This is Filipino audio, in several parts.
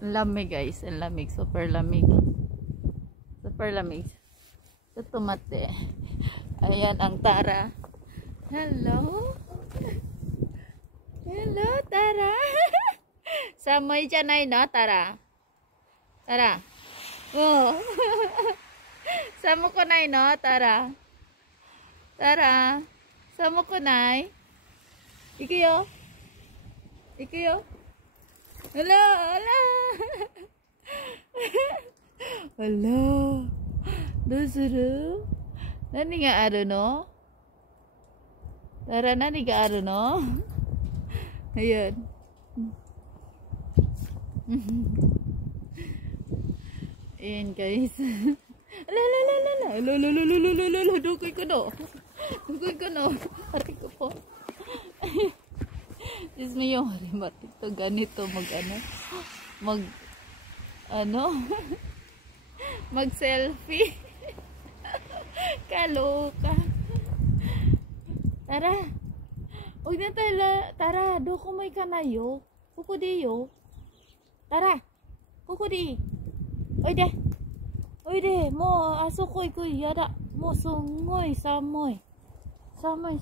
Ang lamig guys, ang lamig, super lamig. Super lamig. Sa tumate. Ayan ang Tara. Hello. Hello Tara. Samoy dyan ay no Tara. Tara. Oh. Samo ko nay no Tara. Tara. Samo ko nay. Ikiyo. Ikiyo. Hello, hello. Hello. Dosuru. Nani ga aru no? Tara, nani ga aru no? Ayan. Ayan guys. Ala. Dukoy ko no. Dukoy ko no. Aray ko po. Diyos mo yung harimat ito, ganito mag selfie. Kaloka. Tara. Huwag na tayo, Tara, doko mo ikanayo. Kukudiyo. Tara. Kukudi. Oide, mo asoko iku yada. Mo sungoy, samoy. Samoy.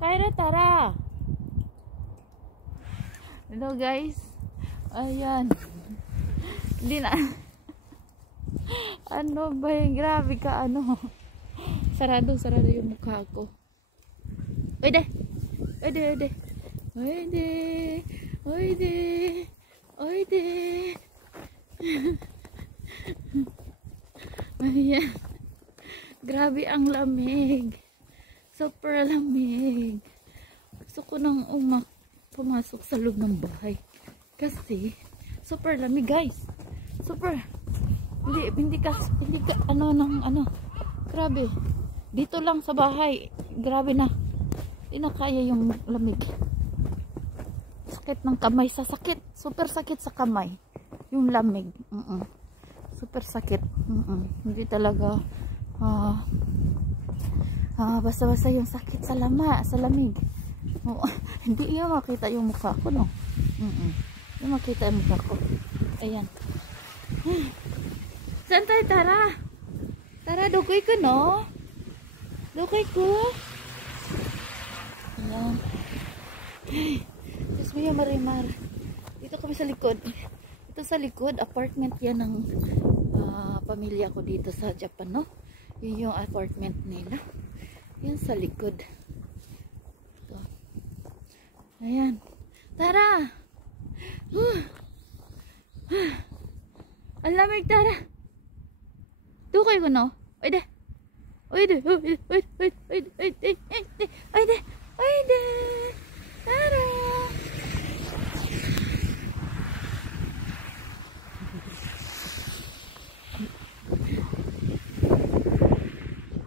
Kaira Tara. Hello guys. Ayan. Hindi na. Ano ba yung grabe ka ano. Sarado yung mukha ko. Oide. Ayan. Grabe ang lamig. Super lamig. Gusto ko nang pumasok sa loob ng bahay. Kasi, super lamig guys. Super. Hindi ka, grabe. Dito lang sa bahay. Grabe na. Hindi na kaya yung lamig. Sakit ng kamay sa sakit. Super sakit sa kamay. Yung lamig. Super sakit. Hindi talaga, basta-basta yung sakit sa lamig. Hindi niya makita yung mukha ko, no? Hindi makita yung mukha ko. Ayan. Saan tayo, Tara? Tara, dukoy ko, no? Dukoy ko. Ayan. Diyos mo yung marimar. Dito kami sa likod. Ito sa likod, apartment yan ng pamilya ko dito sa Japan, no? Yun yung apartment nila. Yan sa likod. Ito. Ayan. Tara! Ang lamig, Tara! Dukay ko, no? Oide! Tara!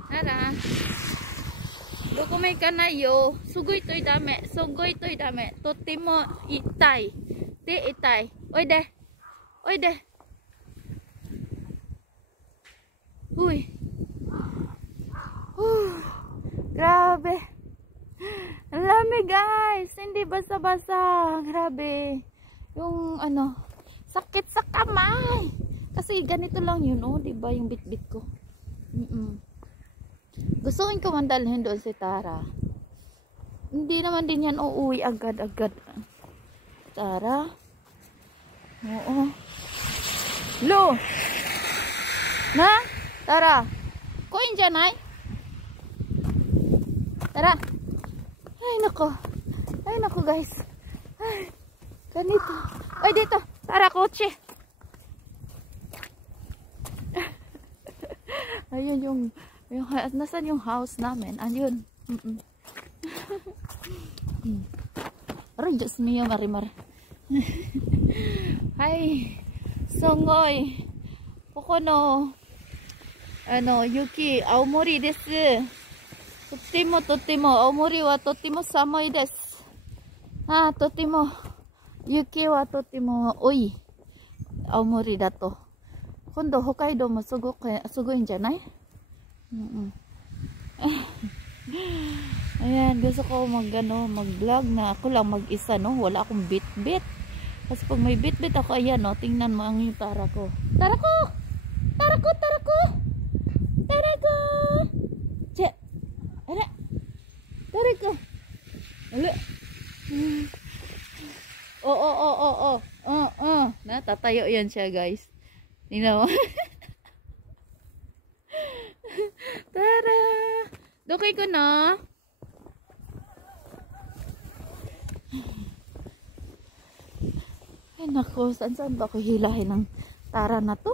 Tara! Dokumay kanayo. Sugoy to'y dame. Totimo itay. Te itay. Oide. Uy. Grabe. Ang lamig guys. Hindi basa-basa. Grabe. Yung sakit sa kamay. Kasi ganito lang yun, oh. Diba yung bit-bit ko. Gustuin ko man dalhin doon si Tara. Hindi naman din yan uuwi agad-agad. Tara. Oo. Lo! Na? Tara. Koin janay? Tara. Ay nako guys. Ay, ganito. Ay dito. Tara, kotse. Ayun yung nasan yung house namin? Ayun. Aray, Diyos mio, marimar. Hi. Songoy. Kokono. Yuki, Aomori desu. Totemo, Aomori wa totemo samui desu. Totemo. Yuki wa totemo oi. Aomori dato. Kondo, Hokkaido mo sugoiんじゃない? Ayan, gusto ko mag-vlog na ako lang mag-isa, no? Wala akong bit-bit. Kasi pag may bit-bit ako, ayan o, tingnan mo ang yung tara ko. Tara ko! Tara ko! Tara ko! Tara ko! Che! Ara! Tara ko! Ala! Oo. Tatayo yan siya, guys. Tingnan mo. Tara! Dukay ko na. Ay nako, saan ba ako hilahin ng tara na to?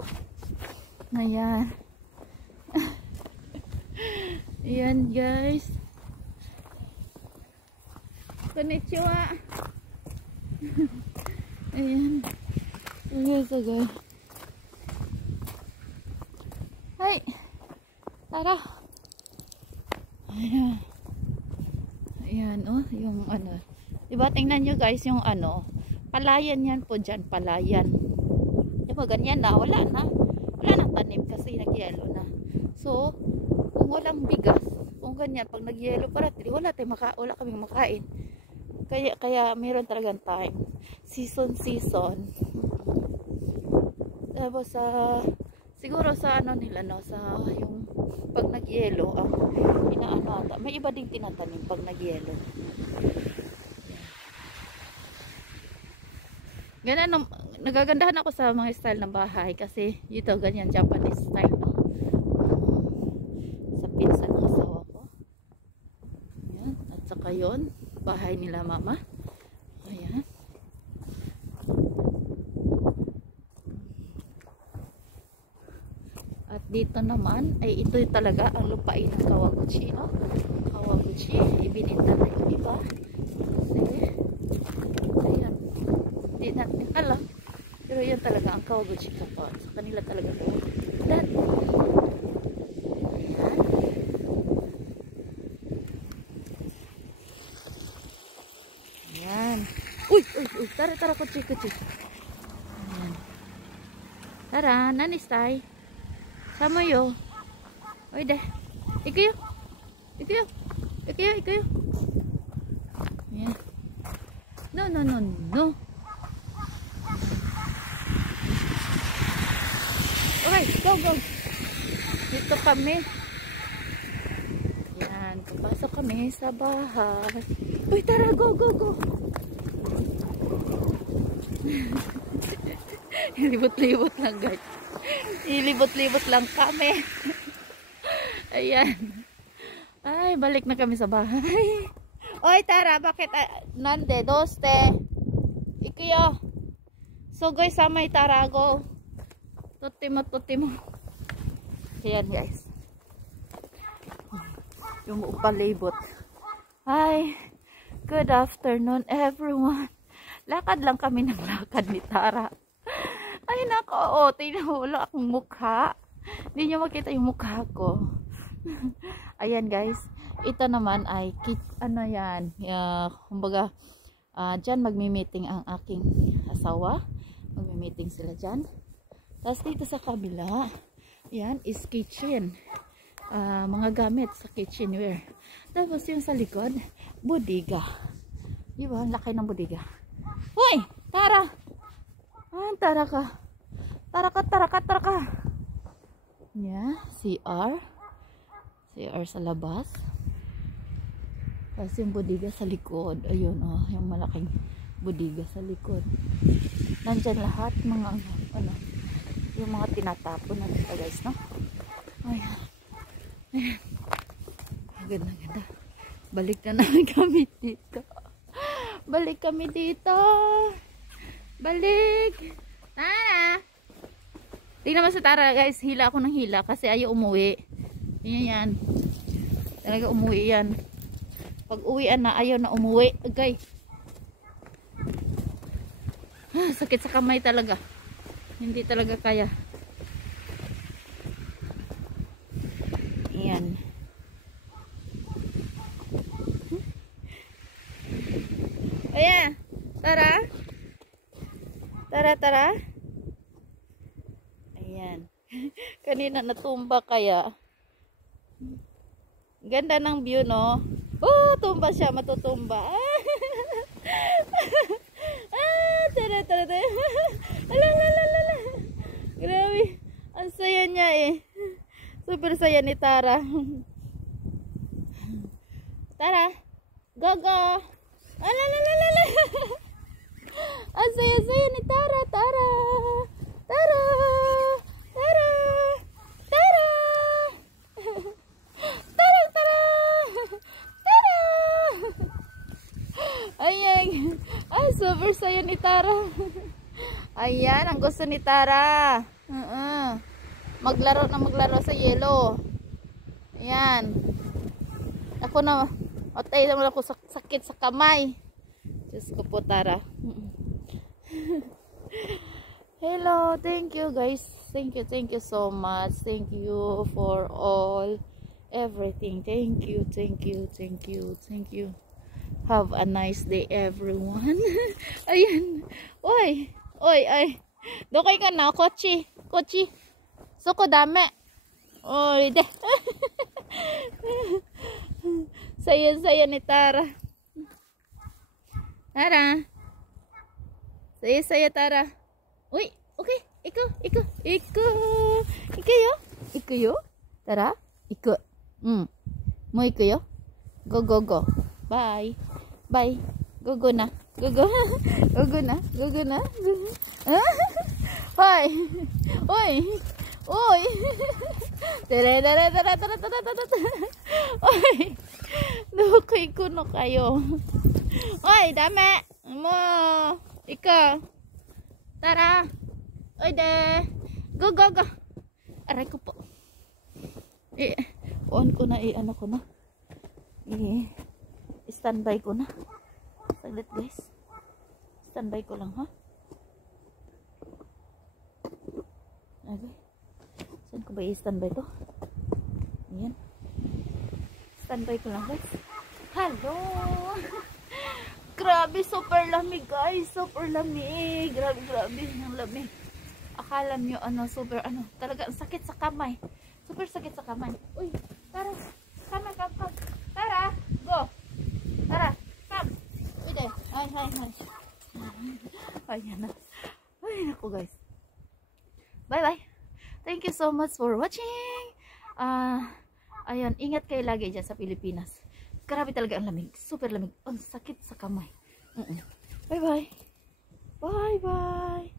Ayan. Ayan guys. Konnichiwa. Ayan. Ayan sa guys. Hi. Tara. Ayan. Ayan oh, yung ano. Diba tingnan nyo guys yung ano. Palayan yan po dyan, palayan. Diba ganyan na, wala na tanim kasi nagyelo na. So, kung walang bigas, kung ganyan, pag nagyelo para, wala kaming makain. Kaya meron talagang time. Season. Tapos siguro sa ano nila, no, sa yung pag nagyelo, inaano ata. May iba ding tinatanim pag nagyelo. Ganun, nagagandahan ako sa mga style ng bahay kasi ito ganyan Japanese style, no? Sa pinsan ng asawa ko. Ayan, at saka yun bahay nila mama. Ayan. At dito naman ay ito talaga ang lupain ng Kawaguchi, no? Kawaguchi, ibininta na yung iba kasi ayan, hindi natin alam. Pero yan talaga ang Kawaguchi kapon. Sa kanila talaga po. Dan. Ayan. Ayan. Uy. Tara, kuchi. Ayan. Tara, nanistay. Samoyo. Oy deh. Ikuyo. Ayan. No. Okay, go. Dito kami. Yan, papasok kami sa bahay. Uy, tara, go. Ilibot-libot lang, guys. Ilibot-libot lang kami. Ayan. Ay, balik na kami sa bahay. Oy, tara, bakit nande, doste. Ikuyo. So, guys, samay tarago. Tuti mo. Ayan guys. Yung upalibot. Hi. Good afternoon everyone. Lakad lang kami ng lakad ni Tara. Ay nako. Tingnan mo. Wala akong mukha. Hindi nyo makita yung mukha ko. Ayan guys. Ito naman ay ano yan. Kumbaga dyan magmi-meeting ang aking asawa. Magmi-meeting sila dyan. Tapos dito sa kabila, yan is kitchen. Mga gamit sa kitchenware. Tapos yung sa likod, bodega. Diba? Ang laki ng bodega. Uy! Tara! Tara ka. Tara ka. Yeah, CR. CR sa labas. Tapos yung bodega sa likod. Ayun, oh, yung malaking bodega sa likod. Nandyan lahat mga ano, yung mga tinatapon na dito guys, no? Ayan. Ganda. Balik na naman kami dito. Balik. Tara! Tingnan mo sa Tara guys. Hila ako ng hila kasi ayaw umuwi. Yan. Talaga umuwi yan. Pag uwian na ayaw na umuwi. Okay. Sakit sa kamay talaga. Hindi talaga kaya. Ayan. Ayan. Tara. Ayan. Kanina natumba kaya. Ganda ng view, no? Tumba siya. Matutumba. Tara. saya ni Tara. Tara, go go. Alalalala. Ang saya-saya ni Tara, Tara. Tara. Tara. Tara. Tara, Tara. Tara. Ayan. Ay, super saya ni Tara. Ayan, ang gusto ni Tara. Maglaro na maglaro sa yelo. Ayan. Ako na, otay naman ako sakit sa kamay. Diyos ko po, Tara. Hello, thank you guys. Thank you so much. Thank you for all, everything. Thank you. Have a nice day, everyone. Ayan. Oy, ay. Dokay ka na, kochi. Suko dame. Oy, de. Saya ni Tara. Tara. Saya Tara. Uy, okay. Iko yo. Tara, iko. Mo iko yo. Go. Bye. Go na. Go na. Hoy. Oy. Tara. Oy. Dukay ko no kayo. Oy, dame. Mo. Ika. Tara. Oy de. Go. Aray ko po. On ko na ano ko na. Standby ko na. Saglit guys. Standby ko lang ha. Okay. Saan ko ba i-standby to? Ayan. Standby ko lang guys. Hello! Grabe, super lamig guys. Super lamig. Grabe. Ang lamig. Akala nyo super talaga ang sakit sa kamay. Super sakit sa kamay. Uy, Tara. Come. Tara, go. Tara, come. Uy, de. Ay. Ayan na. Ay, naku guys. Bye. Thank you so much for watching. Ayan, ingat kayo lagi dyan sa Pilipinas. Grabe talaga ang lamig. Super lamig. Ang sakit sa kamay. Bye. Bye.